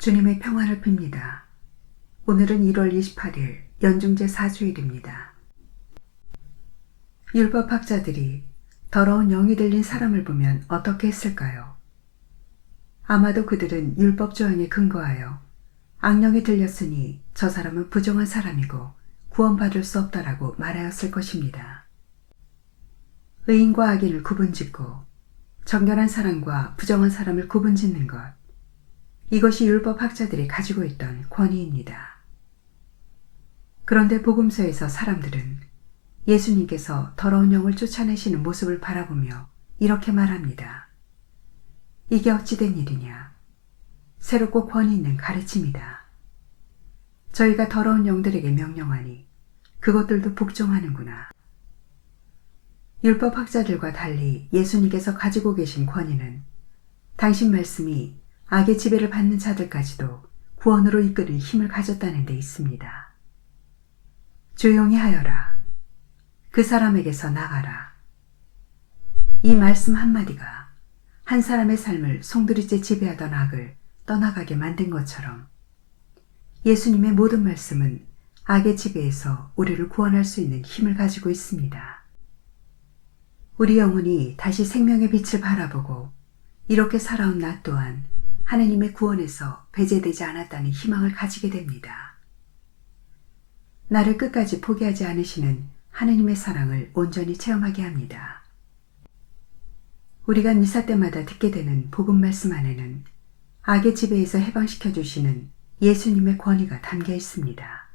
주님의 평화를 빕니다. 오늘은 1월 28일 연중제 4주일입니다. 율법학자들이 더러운 영이 들린 사람을 보면 어떻게 했을까요? 아마도 그들은 율법 조항에 근거하여 악령이 들렸으니 저 사람은 부정한 사람이고 구원받을 수 없다라고 말하였을 것입니다. 의인과 악인을 구분짓고 정결한 사람과 부정한 사람을 구분짓는 것, 이것이 율법학자들이 가지고 있던 권위입니다. 그런데 복음서에서 사람들은 예수님께서 더러운 영을 쫓아내시는 모습을 바라보며 이렇게 말합니다. 이게 어찌된 일이냐? 새롭고 권위 있는 가르침이다. 저희가 더러운 영들에게 명령하니 그것들도 복종하는구나. 율법학자들과 달리 예수님께서 가지고 계신 권위는 당신 말씀이 악의 지배를 받는 자들까지도 구원으로 이끌을 힘을 가졌다는 데 있습니다. 조용히 하여라. 그 사람에게서 나가라. 이 말씀 한마디가 한 사람의 삶을 송두리째 지배하던 악을 떠나가게 만든 것처럼 예수님의 모든 말씀은 악의 지배에서 우리를 구원할 수 있는 힘을 가지고 있습니다. 우리 영혼이 다시 생명의 빛을 바라보고 이렇게 살아온 나 또한 하느님의 구원에서 배제되지 않았다는 희망을 가지게 됩니다. 나를 끝까지 포기하지 않으시는 하느님의 사랑을 온전히 체험하게 합니다. 우리가 미사 때마다 듣게 되는 복음 말씀 안에는 악의 지배에서 해방시켜 주시는 예수님의 권위가 담겨 있습니다.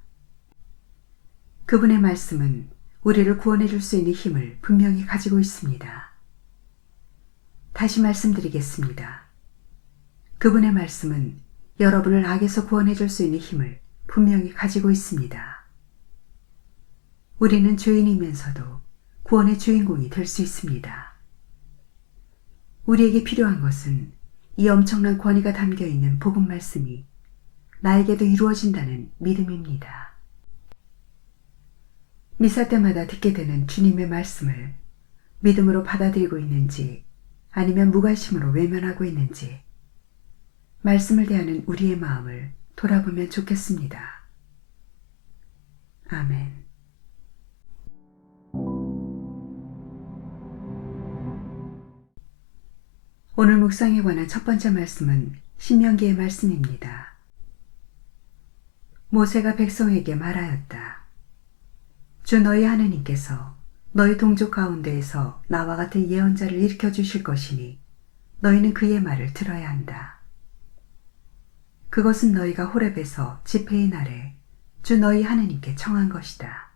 그분의 말씀은 우리를 구원해 줄 수 있는 힘을 분명히 가지고 있습니다. 다시 말씀드리겠습니다. 그분의 말씀은 여러분을 악에서 구원해 줄 수 있는 힘을 분명히 가지고 있습니다. 우리는 죄인이면서도 구원의 주인공이 될 수 있습니다. 우리에게 필요한 것은 이 엄청난 권위가 담겨 있는 복음 말씀이 나에게도 이루어진다는 믿음입니다. 미사 때마다 듣게 되는 주님의 말씀을 믿음으로 받아들이고 있는지 아니면 무관심으로 외면하고 있는지 말씀을 대하는 우리의 마음을 돌아보면 좋겠습니다. 아멘. 오늘 묵상에 관한 첫 번째 말씀은 신명기의 말씀입니다. 모세가 백성에게 말하였다. 주 너희 하느님께서 너희 동족 가운데에서 나와 같은 예언자를 일으켜 주실 것이니 너희는 그의 말을 들어야 한다. 그것은 너희가 호렙에서 집회의 날에 주 너희 하느님께 청한 것이다.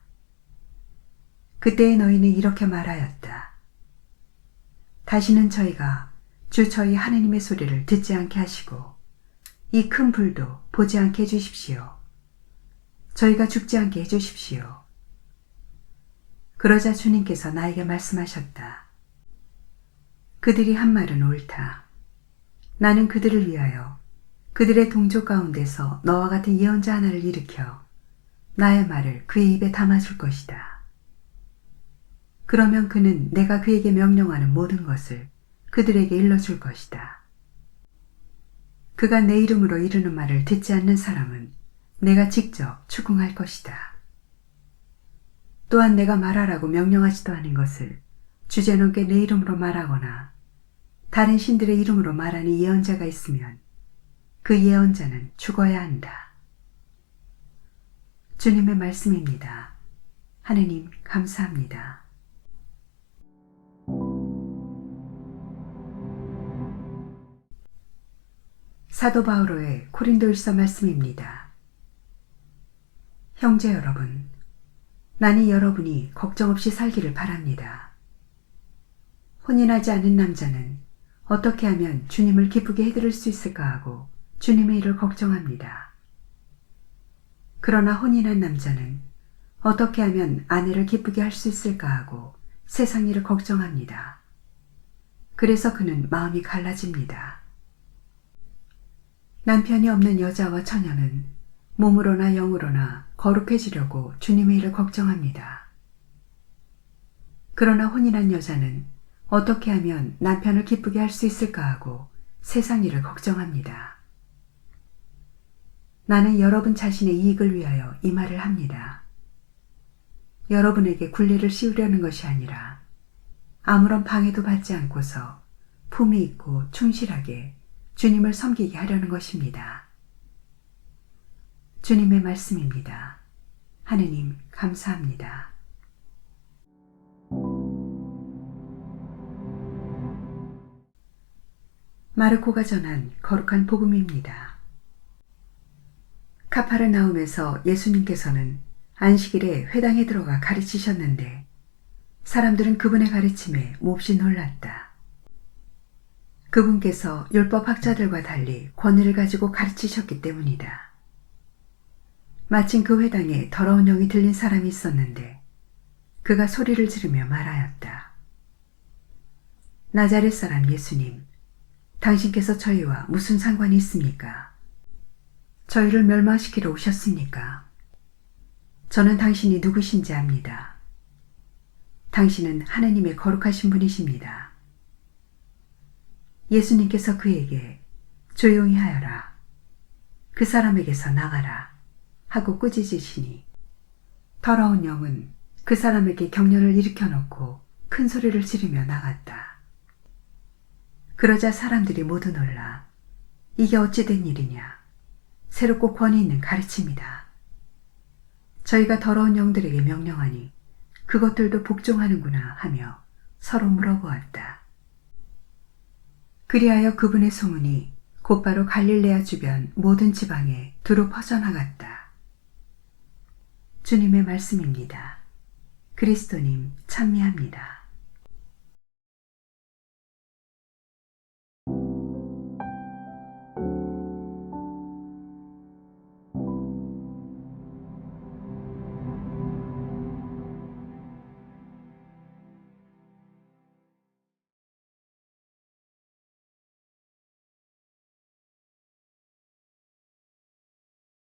그때에 너희는 이렇게 말하였다. 다시는 저희가 주 저희 하느님의 소리를 듣지 않게 하시고 이 큰 불도 보지 않게 해주십시오. 저희가 죽지 않게 해주십시오. 그러자 주님께서 나에게 말씀하셨다. 그들이 한 말은 옳다. 나는 그들을 위하여 그들의 동족 가운데서 너와 같은 예언자 하나를 일으켜 나의 말을 그의 입에 담아줄 것이다. 그러면 그는 내가 그에게 명령하는 모든 것을 그들에게 일러줄 것이다. 그가 내 이름으로 이르는 말을 듣지 않는 사람은 내가 직접 추궁할 것이다. 또한 내가 말하라고 명령하지도 않은 것을 주제넘게 내 이름으로 말하거나 다른 신들의 이름으로 말하는 예언자가 있으면 그 예언자는 죽어야 한다. 주님의 말씀입니다. 하느님 감사합니다. 사도 바오로의 고린도일서 말씀입니다. 형제 여러분, 나는 여러분이 걱정 없이 살기를 바랍니다. 혼인하지 않은 남자는 어떻게 하면 주님을 기쁘게 해드릴 수 있을까 하고 주님의 일을 걱정합니다. 그러나 혼인한 남자는 어떻게 하면 아내를 기쁘게 할 수 있을까 하고 세상 일을 걱정합니다. 그래서 그는 마음이 갈라집니다. 남편이 없는 여자와 처녀는 몸으로나 영으로나 거룩해지려고 주님의 일을 걱정합니다. 그러나 혼인한 여자는 어떻게 하면 남편을 기쁘게 할 수 있을까 하고 세상 일을 걱정합니다. 나는 여러분 자신의 이익을 위하여 이 말을 합니다. 여러분에게 굴레를 씌우려는 것이 아니라 아무런 방해도 받지 않고서 품위 있고 충실하게 주님을 섬기게 하려는 것입니다. 주님의 말씀입니다. 하느님 감사합니다. 마르코가 전한 거룩한 복음입니다. 카파르나움에서 예수님께서는 안식일에 회당에 들어가 가르치셨는데 사람들은 그분의 가르침에 몹시 놀랐다. 그분께서 율법학자들과 달리 권위를 가지고 가르치셨기 때문이다. 마침 그 회당에 더러운 영이 들린 사람이 있었는데 그가 소리를 지르며 말하였다. 나자렛 사람 예수님, 당신께서 저희와 무슨 상관이 있습니까? 저희를 멸망시키러 오셨습니까? 저는 당신이 누구신지 압니다. 당신은 하느님의 거룩하신 분이십니다. 예수님께서 그에게 조용히 하여라. 그 사람에게서 나가라. 하고 꾸짖으시니 더러운 영은 그 사람에게 경련을 일으켜 놓고 큰 소리를 지르며 나갔다. 그러자 사람들이 모두 놀라 이게 어찌 된 일이냐. 새롭고 권위 있는 가르침이다. 저희가 더러운 영들에게 명령하니 그것들도 복종하는구나 하며 서로 물어보았다. 그리하여 그분의 소문이 곧바로 갈릴레아 주변 모든 지방에 두루 퍼져나갔다. 주님의 말씀입니다. 그리스도님 찬미합니다.